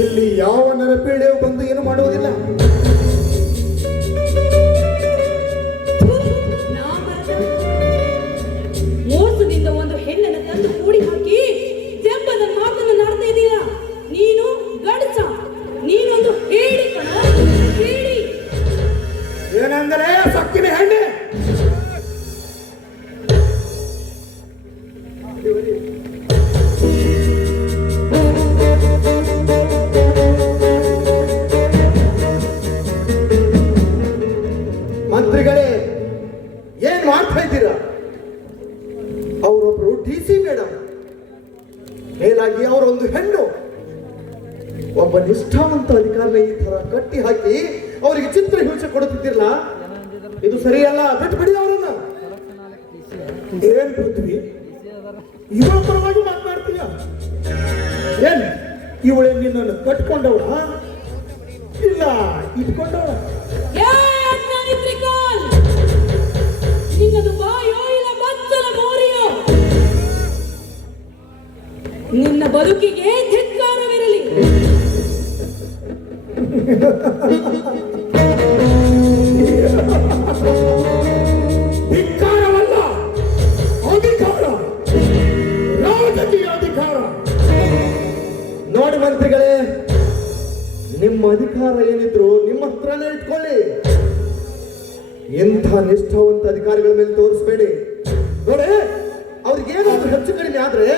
ಇಲ್ಲಿ ಯಾವ ನರಪೀಳೆಯು ಬಂದು ಏನು ಮಾಡುವುದಿಲ್ಲ. ಒಬ್ಬ ನಿಷ್ಠಾವಂತ ಅಧಿಕಾರಿನ ಈ ತರ ಕಟ್ಟಿ ಹಾಕಿ ಅವರಿಗೆ ಚಿತ್ರ ಹಿಂಸೆ ಕೊಡುತ್ತಿದ್ದಿರಲ್ಲ? ಇದು ಸರಿಯಲ್ಲ? ಬಿಟ್ಟು ಬಿಡಿ ಅವರನ್ನ. ಏನ್ ಪೃಥ್ವಿ? ಇವಳ ಪರವಾಗಿ ಮಾತನಾಡ್ತೀಯ ಏನ್? ಇವಳೆ ನಿನ್ನನ್ನು ಕಟ್ಕೊಂಡವಳ? ಇಲ್ಲ, ಇಟ್ಕೊಂಡವಳ? ನಿನ್ನ ಬದುಕಿಗೆ ಧಿಕ್ಕಾರವಿರಲಿ ಧಿಕ್ಕಾರವಲ್ಲ. ಅಧಿಕಾರ. ರಾಜಕೀಯ ಅಧಿಕಾರ. ನೋಡಿ ಮಂತ್ರಿಗಳೇ, ನಿಮ್ಮ ಅಧಿಕಾರ ಏನಿದ್ರು ನಿಮ್ಮ ಹತ್ರನೇ ಇಟ್ಕೊಳ್ಳಿ. ಎಂಥ ನಿಷ್ಠಾವಂತ ಅಧಿಕಾರಿಗಳ ಮೇಲೆ ತೋರಿಸ್ಬೇಡಿ. ನೋಡಿ, ಅವ್ರಿಗೇನಾದ್ರೂ ಹೆಚ್ಚು ಕಡಿಮೆ ಆದ್ರೆ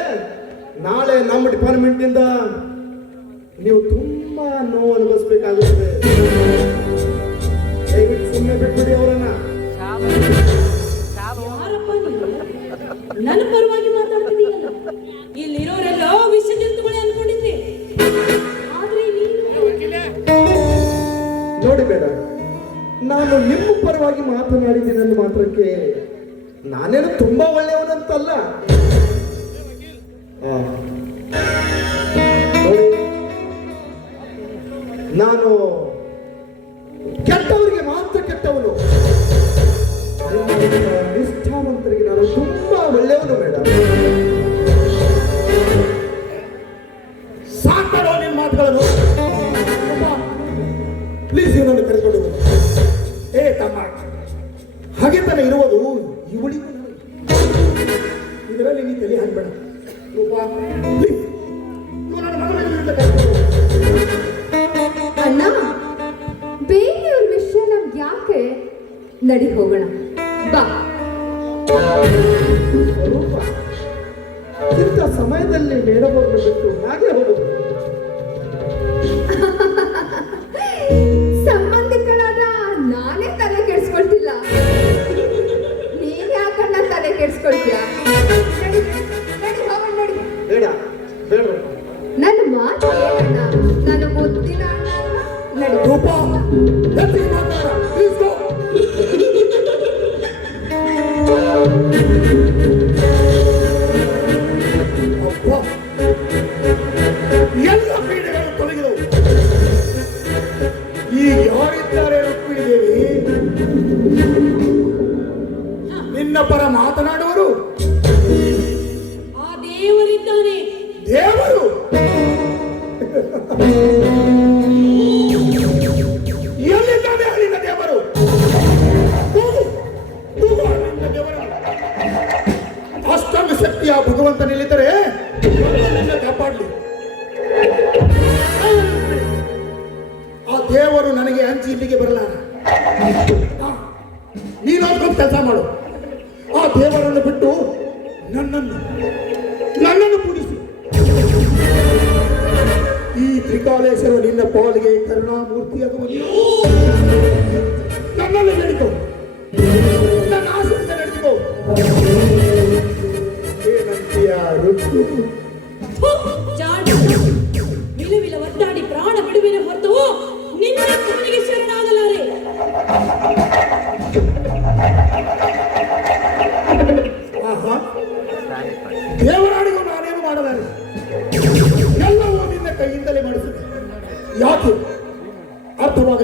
ನಾಳೆ ನಮ್ಮ ಡಿಪಾರ್ಟ್ಮೆಂಟ್ನಿಂದ ನೀವು ತುಂಬಾ ನೋವು ಅನುಭವಿಸ್ಬೇಕಾಗುತ್ತೆ. ದಯವಿಟ್ಟು ಸುಮ್ಮನೆ ಬಿಟ್ಬಿಡಿ ಅವರನ್ನ? ನನ್ನ ಪರವಾಗಿ ಮಾತಾಡ್ತಿದೀಯಲ್ಲ ಇಲ್ಲಿರೋರೆಲ್ಲ ವಿಷ ಜಂತುಗಳೇ ನೀನು ನೋಡಿ ಬೇಡ ನಾನು ನಿಮ್ಮ ಪರವಾಗಿ ಮಾತನಾಡಿದ್ದೀನಿ ಮಾತ್ರಕ್ಕೆ ನಾನೇನು ತುಂಬಾ ಒಳ್ಳೆಯವನಂತಲ್ಲ. ನಾನು ಕೆಟ್ಟವರಿಗೆ ಮಾತ್ರ ಕೆಟ್ಟವನು. ನಿಷ್ಠಾವಂತರಿಗೆ ನಾನು ತುಂಬಾ ಒಳ್ಳೆಯವನು ಮೇಡಮ್ ಸಾಕಡೋ ನಿಮ್ಮ ಮಾತುಗಳನ್ನು. ಪ್ಲೀಸ್ ಇವನನ್ನು ಕರೆದುಕೊಂಡು. ಏ, ತಮ್ಮ. ಹಾಗೆ ತಾನೆ ಇರುವುದು ನನಗೆ. ಇದರಲ್ಲಿ ನೀ ತಲೆ ಹಾಕ್ಬೇಡ. ರೂಪ ಪ್ಲೀಸ್ ಇವನನ್ನು ಮಗಳ ಅಣ್ಣ ಬೇರೆಯವ್ರ ವಿಷಯ ನಮ್ಗೆ ಯಾಕೆ ನಡಿ ಹೋಗೋಣ? ಬಾ. ಸಮಯದಲ್ಲಿ ಬೇಡ ಬಿಟ್ಟು ಹಾಗೆ ಹೋಗುದು ನಿನ್ನ ಪರ ಮಾತನಾಡುವರು. ದೇವರು. ಅಷ್ಟೊಂದು ಆ ಭಗವಂತ ನಿಲ್ಲಿದ್ದರೆ ನಿನ್ನ ಕಾಪಾಡಲಿ. ಆ ದೇವರು ನನಗೆ ಹಂಚಿ ಇಲ್ಲಿಗೆ ಬರಲಾರ. ನೀನಾದ್ರೂ ಕೆಲಸ ಮಾಡು. ಆ ದೇವರನ್ನು ಬಿಟ್ಟು ನನ್ನನ್ನು ನನ್ನನ್ನು ಪೂಜಿಸು ಈ ತ್ರಿಕಾಲೇಶ್ವರ ನಿನ್ನ ಪಾಲಿಗೆ ಕರುಣಾಮೂರ್ತಿಯಾಗುವುದು ನನ್ನನ್ನು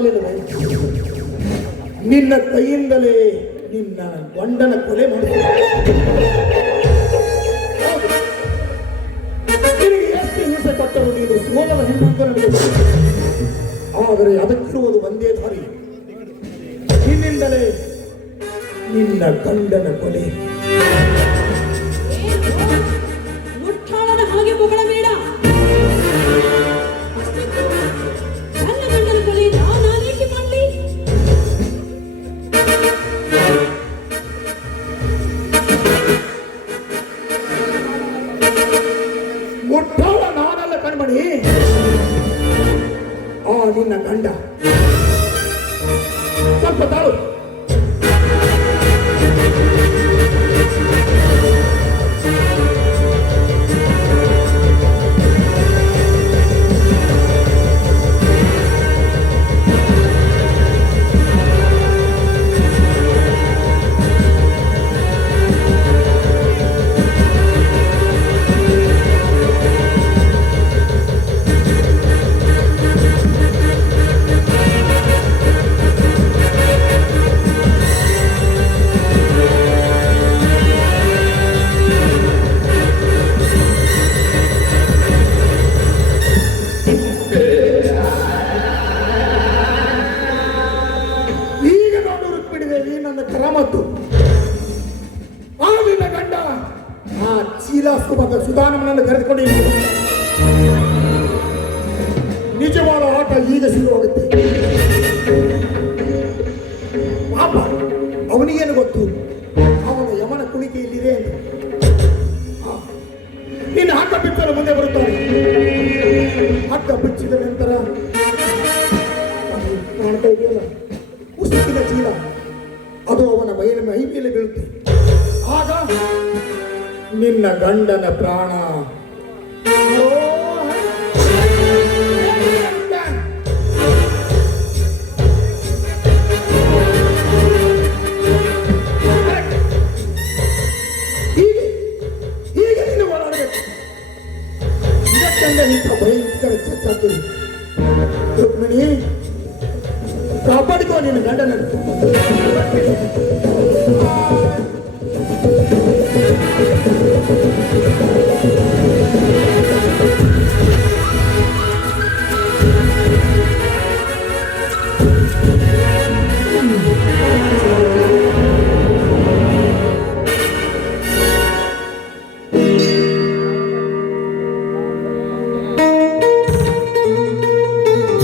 ಅರ್ಥವಾಗಲಿಲ್ಲ ನಿನ್ನ ಕೈಯಿಂದಲೇ ನಿನ್ನ ಗಂಡನ ಕೊಲೆ. ನಿನಗೆ ಎಷ್ಟು ಹಿಂಸೆ ಕೊಟ್ಟರು ನೀನು ಸೋಲದ ಹೆಣ್ಣಂತ ಆದರೆ ಅದಕ್ಕಿರುವುದು ಒಂದೇ ದಾರಿ. ನಿನ್ನಿಂದಲೇ ನಿನ್ನ ಗಂಡನ ಕೊಲೆ. Amen. ಕರಾಮತ್ತು ಆ ಗಂಡ. ಆ ಚೀಲಾಸ್ಕು ಸುಧಾನಮ್ಮನನ್ನು ಕರೆದುಕೊಂಡು ಬಂದ. ನಿಜವಾದ ಆಟ ಈಗ ಶುರುವಾಗುತ್ತೆ. ಪಾಪ, ಅವನಿಗೇನು ಗೊತ್ತು? ಅವನ ಯಮನ ಕುಣಿಕೆ ಇಲ್ಲಿದೆ ಇನ್ನು ಹಗ್ಗ ಬಿಚ್ಚಲು ಮುಂದೆ ಬರುತ್ತಾನೆ. ಹಗ್ಗ ಬಿಚ್ಚಿದ ನಂತರ ಕಾಣ್ತಾ ಇದೆಯಲ್ಲ? ಉಸುಕಿನ ಚೀಲ. ಅದು ಅವನ ಮೈಯ ಮೈ ಮೇಲೆ ಬೀಳುತ್ತೆ. ಆಗ ನಿನ್ನ ಗಂಡನ ಪ್ರಾಣ. కాపాడుకో నేను గంట నడుపు